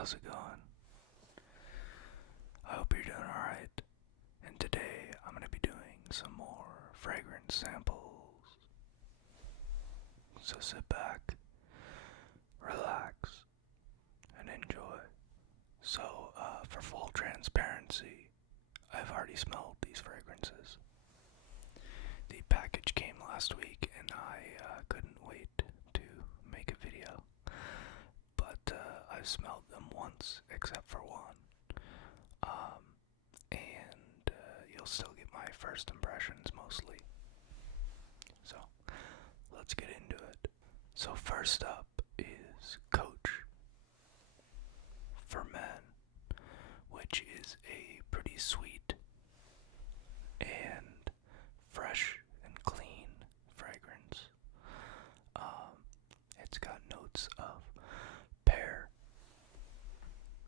how's it going? I hope you're doing alright. And today I'm going to be doing some more fragrance samples. So sit back, relax, and enjoy. So, for full transparency, I've already smelled these fragrances. The package came last week and I couldn't wait to make a video. But I've smelled them once, except for one. And you'll still get my first impressions mostly. So, let's get into it. So first up is Coach For Men, which is a pretty sweet and fresh and clean fragrance. It's got notes of pear,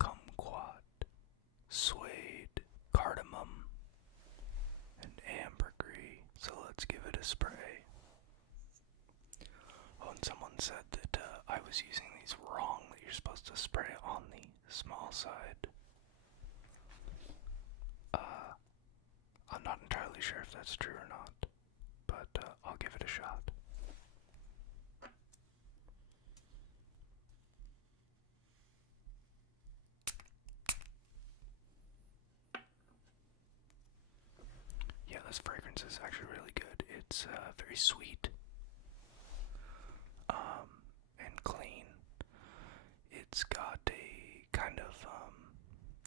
kumquat, suede, cardamom, and ambergris. So let's give it a spray. Oh, and someone said that I was using these wrong, that you're supposed to spray on the small side. I'm not entirely sure if that's true or not, but I'll give it a shot. Yeah, this fragrance is actually really good. It's very sweet and clean. It's got a kind of,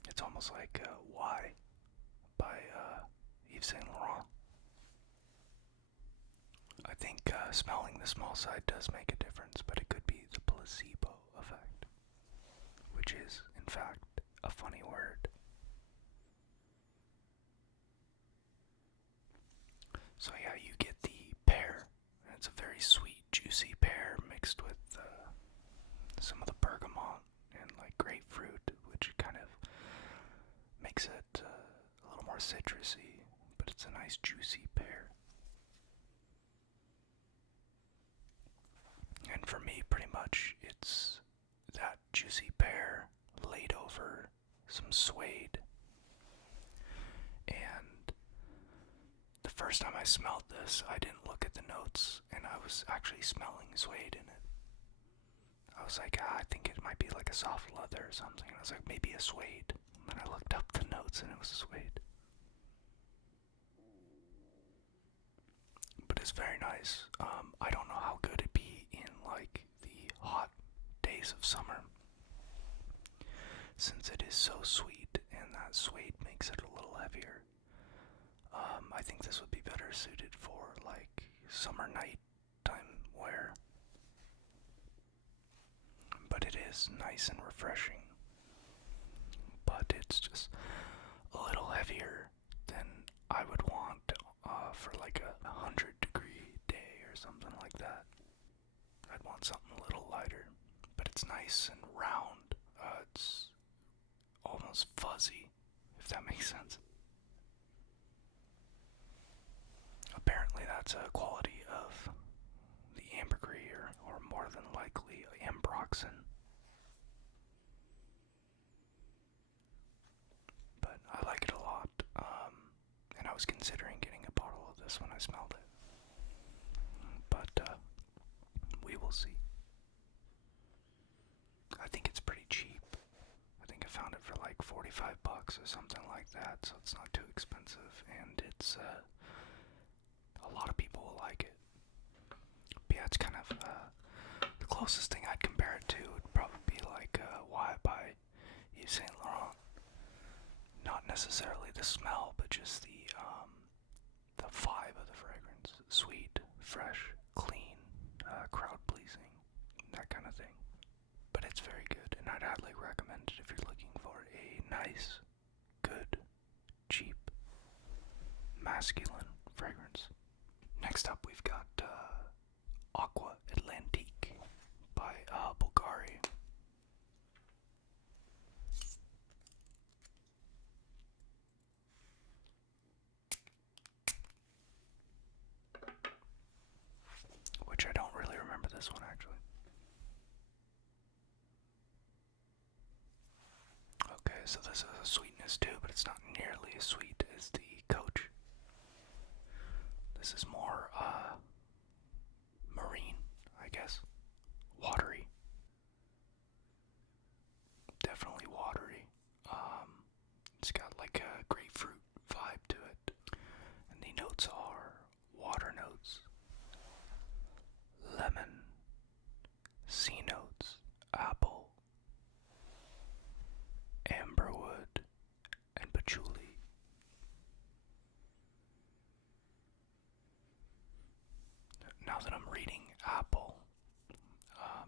it's almost like Y by Yves Saint Laurent. I think smelling the small side does make a difference, but it could be the placebo effect, which is, in fact, a funny word. So yeah, you get the pear. It's a very sweet, juicy pear mixed with some of the bergamot and like grapefruit, which kind of makes it a little more citrusy, but it's a nice juicy pear. And for me, pretty much, it's that juicy pear laid over some suede. And the first time I smelled this, I didn't look at the notes, and I was actually smelling suede in it. I was like, I think it might be like a soft leather or something. And I was like, maybe a suede. And I looked up the notes, and it was a suede. But it's very nice. I don't know how good it'd be in like the hot days of summer, since it is so sweet and that suede makes it a little heavier. I think this would be better suited for like summer nighttime wear. But it is nice and refreshing. But it's just a little heavier than I would want for like a 100-degree day or something like that. I'd want something a little lighter, but it's nice and round. It's almost fuzzy, if that makes sense. Apparently that's a quality of the ambergris, or more than likely ambroxan. But I like it a lot, and I was considering getting a bottle of this when I smelled it. But we will see. I think it's pretty cheap. I think I found it for like $45 or something like that, so it's not too expensive, and it's a lot of people will like it. But yeah, it's kind of the closest thing I'd compare it to would probably be like Y by Yves Saint Laurent. Not necessarily the smell, but just the vibe of the fragrance. Sweet, fresh, clean, crowd pleasing, that kind of thing. But it's very good, and I'd highly recommend it if you're looking for a nice, good, cheap, masculine fragrance. Next up, we've got Aqua Atlantique by Bvlgari. Which I don't really remember this one actually. so this is a sweetness too, but it's not nearly as sweet as the Coach. This is more, marine, I guess. Watery. Definitely watery. It's got like a grapefruit vibe to it. And the notes are water notes, lemon, sea notes, apple, amberwood, and patchouli. Now that I'm reading apple,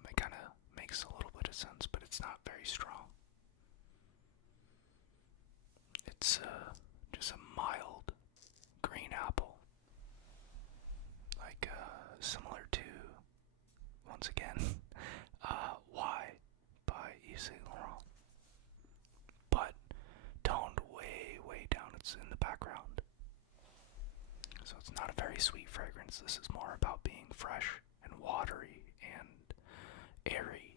it kind of makes a little bit of sense, but it's not very strong. It's just a mild green apple, like similar to, once again, Y by Yves Saint Laurent, but toned way, way down. It's in the background. So it's not a very sweet fragrance. This is more about being fresh and watery and airy,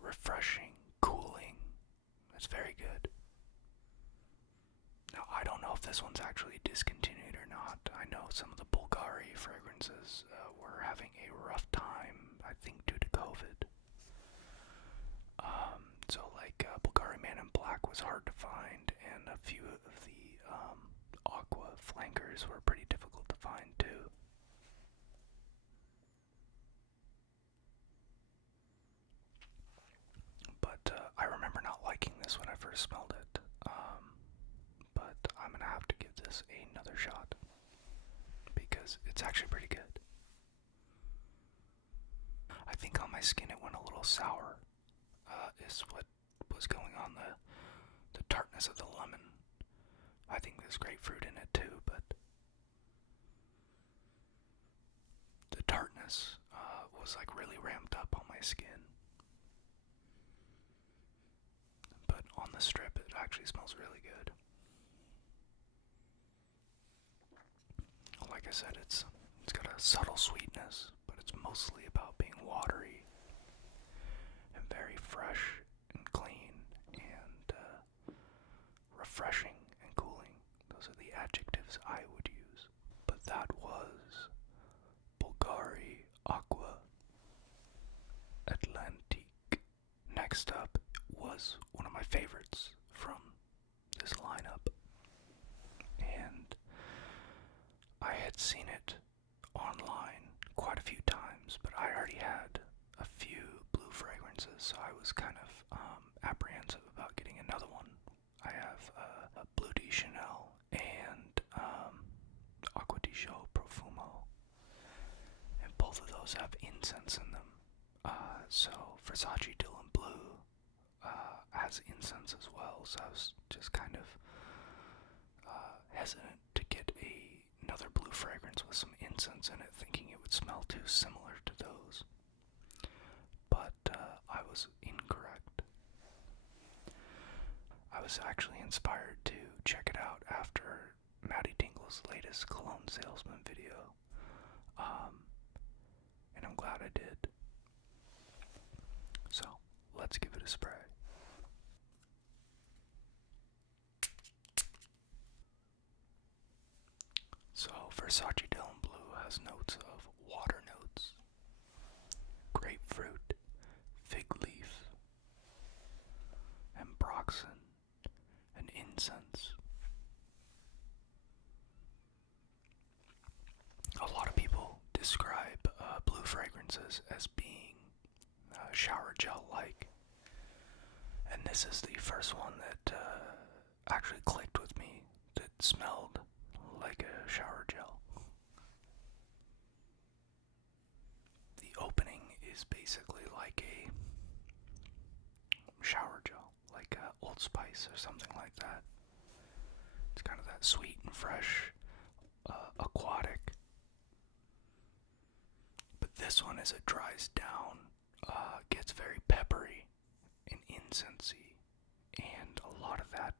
refreshing, cooling. It's very good. Now, I don't know if this one's actually discontinued or not. I know some of the Bvlgari fragrances were having a rough time, I think due to COVID. So like Bvlgari Man in Black was hard to find, and a few of the Aqua flankers were pretty difficult to find too. But I remember not liking this when I first smelled it. But I'm gonna have to give this another shot because it's actually pretty good. I think on my skin it went a little sour. Is what was going on, the tartness of the lemon. I think there's grapefruit in it too, but the tartness was like really ramped up on my skin. But on the strip it actually smells really good. Like I said, it's got a subtle sweetness, but it's mostly about being watery and very fresh and clean and refreshing and cooling. Those are the adjectives I would use. But that was Bvlgari Aqua Atlantique. Next up was one of my favorites from this lineup, and I had seen it online quite a few times, but I already had a few blue fragrances, so I was kind of apprehensive about getting another one. I have a Bleu de Chanel and Aqua di Choo Profumo, and both of those have incense in them. So Versace Dylan Blue has incense as well, so I was just kind of hesitant to get another blue fragrance with some incense in it, thinking it would smell too similar to those. But I was incorrect. I was actually inspired to check it out after Maddie Tingle's latest Cologne salesman video, and I'm glad I did. So let's give it a spray. So Versace Dylan Blue has notes of water notes, grapefruit, fig leaf, ambroxan, and incense. A lot of people describe blue fragrances as being shower gel-like, and this is the first one that actually clicked with me, that smelled like a shower gel. The opening is basically like a shower gel, like Old Spice or something like that. It's kind of that sweet and fresh, aquatic. But this one, as it dries down, gets very peppery and incensey, and a lot of that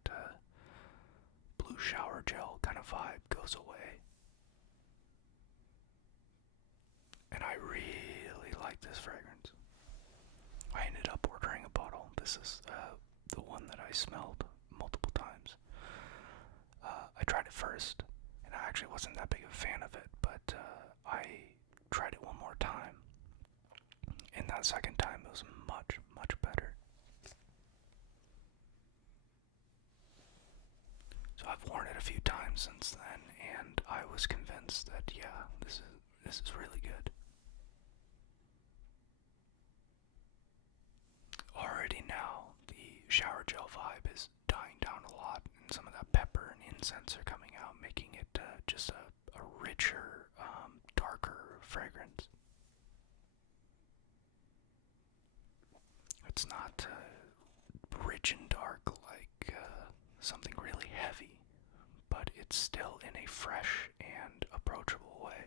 blue shower gel kind of vibe goes away. And I really like this fragrance. I ended up ordering a this is the one that I smelled multiple times. I tried it first, and I actually wasn't that big of a fan of it, but I tried it one more time, and that second time it was much, much better. So I've worn it a few times since then, and I was convinced that, yeah, this is really good. Already now, the shower gel vibe is dying down a lot, and some of that pepper and incense are coming out, making it just a richer, darker fragrance. It's not rich and dark like something really heavy, but it's still in a fresh and approachable way.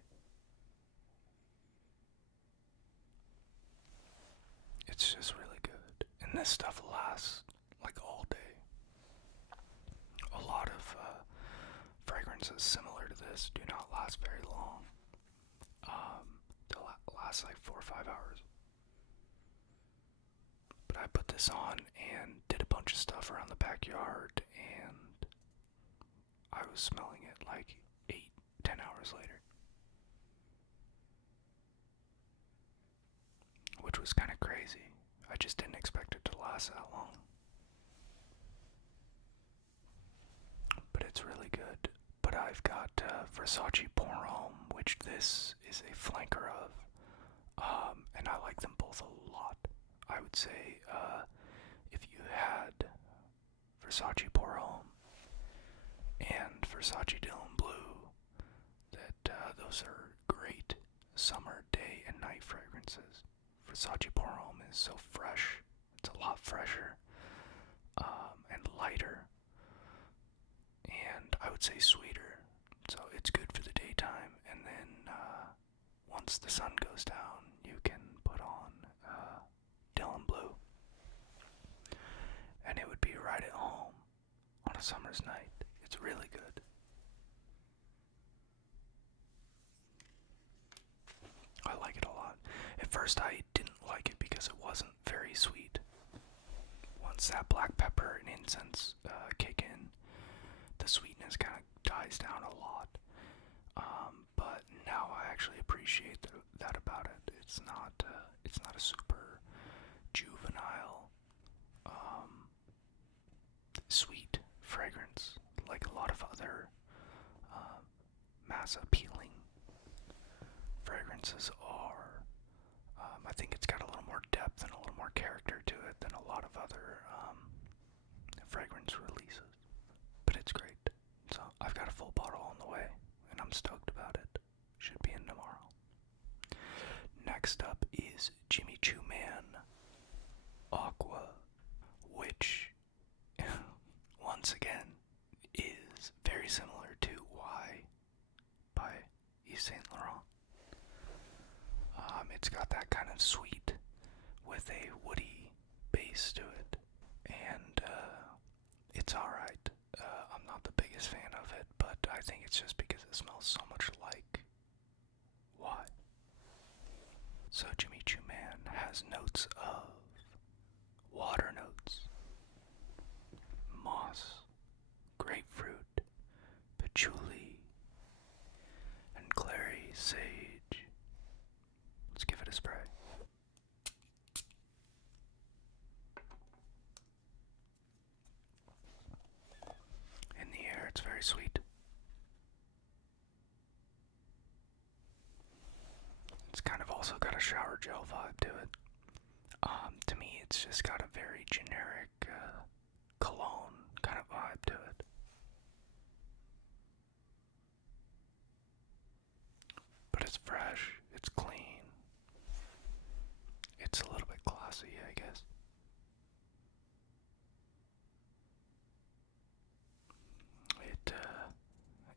It's just really good. And this stuff lasts like all day. A lot of fragrances similar to this do not last very long. They'll last like 4 or 5 hours. But I put this on and did a bunch of stuff around the backyard, and I was smelling it like 8-10 hours later. Which was kind of crazy. I just didn't expect it to last that long. But it's really good. But I've got Versace Pour Homme, which this is a flanker of. And I like them both a lot. I would say if you had Versace Pour Homme and Versace Dylan Blue, that those are great summer day and night fragrances. Versace Pour Homme is so fresh. It's a lot fresher and lighter, and I would say sweeter. So it's good for the daytime, and then once the sun goes down, you can put on Dylan Blue, and it would be right at home on a summer's night. It's really good. I like it a lot. At first I didn't like it because it wasn't very sweet. Once that black pepper and incense kick in, the sweetness kind of dies down a lot. But now I actually appreciate that about it. It's not a super juvenile, sweet fragrance like a lot of other mass appealing fragrances are. I think it's got a little more depth and a little more character to it than a lot of other fragrance releases. But it's great. So I've got a full bottle on the way, and I'm stoked about it. Should be in tomorrow. Next up is Jimmy Choo Man Aqua, which once again is very similar to Why by Yves Saint Laurent. It's got that kind of sweet with a woody base to it, and it's alright. I'm not the biggest fan of it, but I think it's just because it smells so much like Why. So Jimmy Choo Man has notes of water notes, moss, grapefruit, patchouli, and clary sage. Let's give it a spray. In the air, it's very sweet. It's kind of also got a shower gel vibe to it. To me, it's just got a very generic cologne kind of vibe to it. But it's fresh, it's clean. It's a little bit classy, I guess.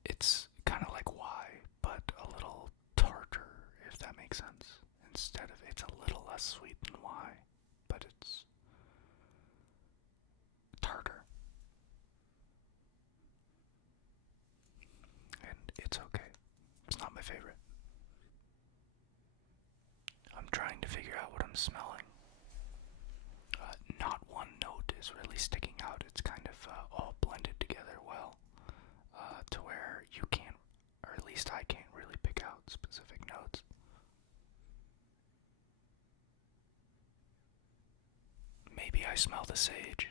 It's kind of like Why, but a little tartar, if that makes sense. Instead of, it's a little less sweet than Why, but it's tartar. And it's okay. It's not my favorite. I'm trying to figure out what I'm smelling. Not one is really sticking out. It's kind of all blended together well, to where you can't, or at least I can't really pick out specific notes. Maybe I smell the sage.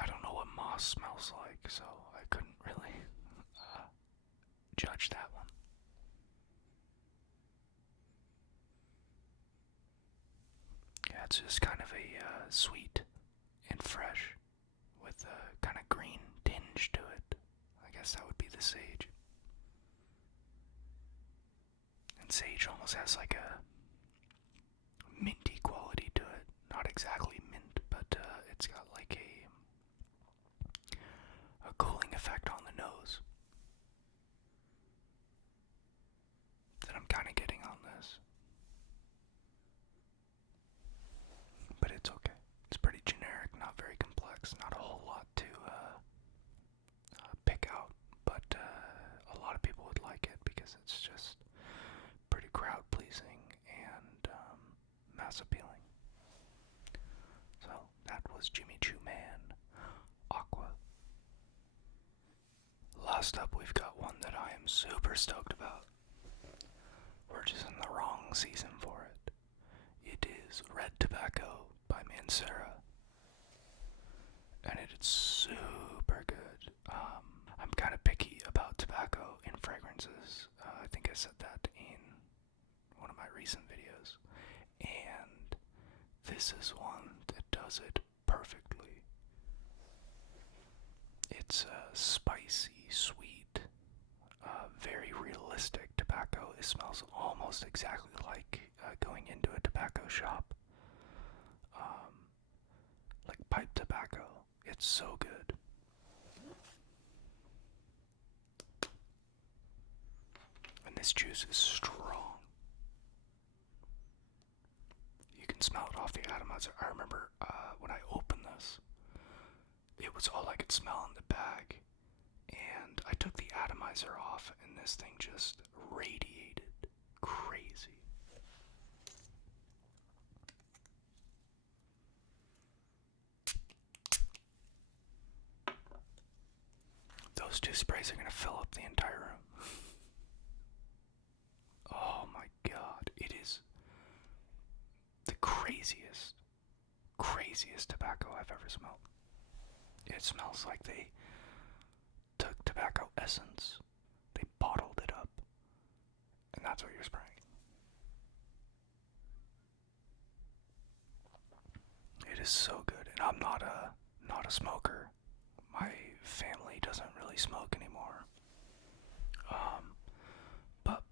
I don't know what moss smells like, so I couldn't really judge that one. Yeah, it's just kind of a sweet and fresh with a kind of green tinge to it. I guess that would be the sage. And sage almost has like a minty quality to it. Not exactly mint, but it's got like a cooling effect on the nose that I'm kind of getting on this. But it's okay. It's pretty generic, not very complex, not a whole lot to pick out, but a lot of people would like it because it's just pretty crowd pleasing and mass appealing. So that was Jimmy Choo Man, Aqua. Last up, we've got one that I am super stoked about. We're just in the wrong season for it. It is Red Tobacco by Mancera. And it is super good. I'm kind of picky about tobacco in fragrances. I think I said that in one of my recent videos. And this is one that does it perfectly. It's spicy, sweet, very realistic tobacco. It smells almost exactly like going into a tobacco shop. Like pipe tobacco. It's so good. And this juice is strong. You can smell it off the atomizer. I remember when I opened this, it was all I could smell in the bag. And I took the atomizer off, and this thing just radiated crazy. Those two sprays are going to fill up the entire room. Oh my god, it is the craziest tobacco I've ever smelled. It smells like they took tobacco essence, they bottled it up, and that's what you're spraying. It is so good, and I'm not a smoker. My family doesn't really smoke anymore. But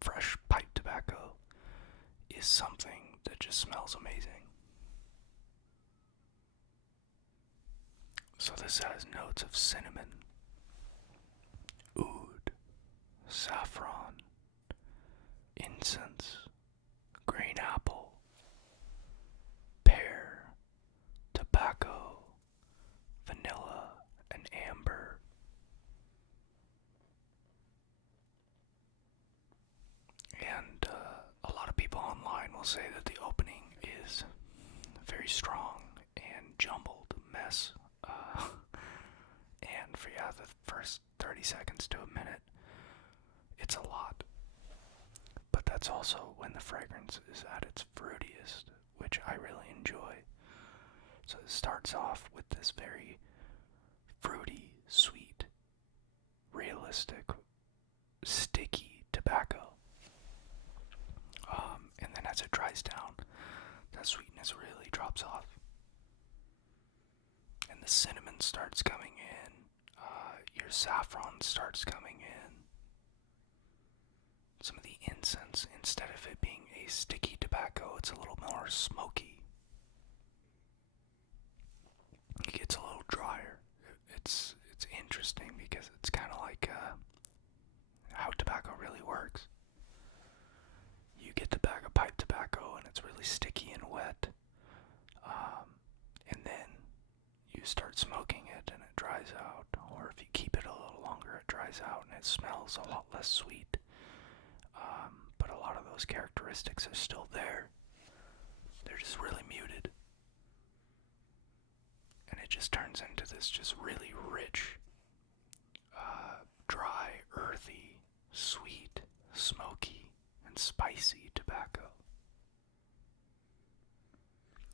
fresh pipe tobacco is something that just smells amazing. So this has notes of cinnamon, oud, saffron, incense, green apple, pear, tobacco, vanilla, and amber. And a lot of people online will say that the opening is very strong and jumbled mess. And for the first 30 seconds to a minute, it's a lot. But that's also when the fragrance is at its fruitiest, which I really enjoy. So it starts off with this very fruity, sweet, realistic, sticky tobacco. And then as it dries down, that sweetness really drops off. And the cinnamon starts coming in. Your saffron starts coming in. Some of the incense, instead of it being a sticky tobacco, it's a little more smoky. It gets a little drier. It's interesting because it's kind of like how tobacco really works. You get the bag of pipe tobacco and it's really sticky and wet. And then you start smoking it and it dries out. Or if you keep it a little longer, it dries out and it smells a lot less sweet. But a lot of those characteristics are still there. they're just really muted. And it just turns into this just really rich, dry, earthy, sweet, smoky, and spicy tobacco.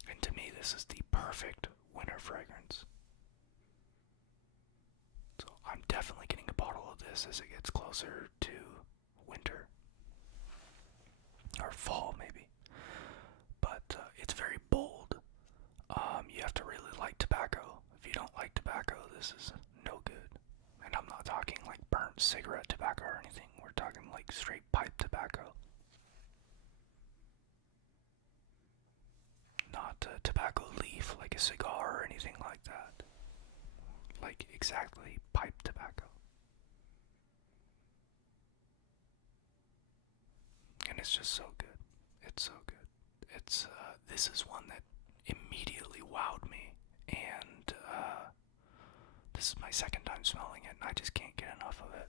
And to me, this is the perfect winter fragrance. So I'm definitely getting a bottle of this as it gets closer to winter. Or fall, maybe. But it's very bold. You have to really like tobacco. If you don't like tobacco, this is no good. And I'm not talking like burnt cigarette tobacco or anything. We're talking like straight pipe tobacco. Not a tobacco leaf like a cigar or anything like that. Like exactly pipe tobacco. And it's just so good. It's so good. This is one that immediately wowed me, and this is my second time smelling it, and I just can't get enough of it.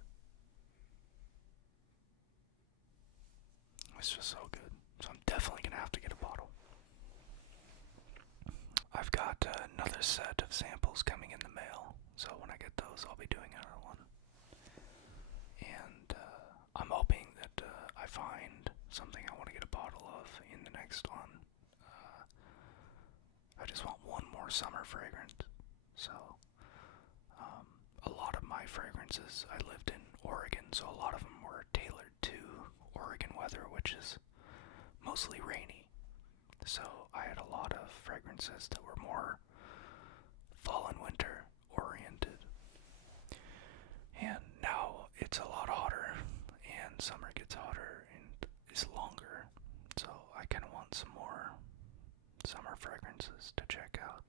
It's just so good. So I'm definitely gonna have to get a bottle. I've got another set of samples coming in the mail, so when I get those, I'll be doing another one. And I'm hoping that I find something I want to get a bottle of in the next one. I just want one more summer fragrance. So, a lot of my fragrances, I lived in Oregon, so a lot of them were tailored to Oregon weather, which is mostly rainy. So I had a lot of fragrances that were more fall and winter oriented. And now it's a lot hotter, and summer gets hotter and is longer. So I kind of want some more summer fragrances to check out.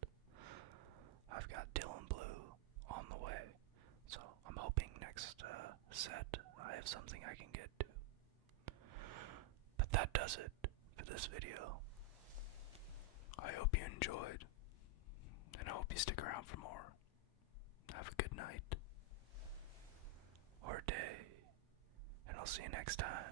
I've got Dylan Blue on the way, so I'm hoping next set I have something I can get to. But that does it for this video. I hope you enjoyed, and I hope you stick around for more. Have a good night, or day, and I'll see you next time.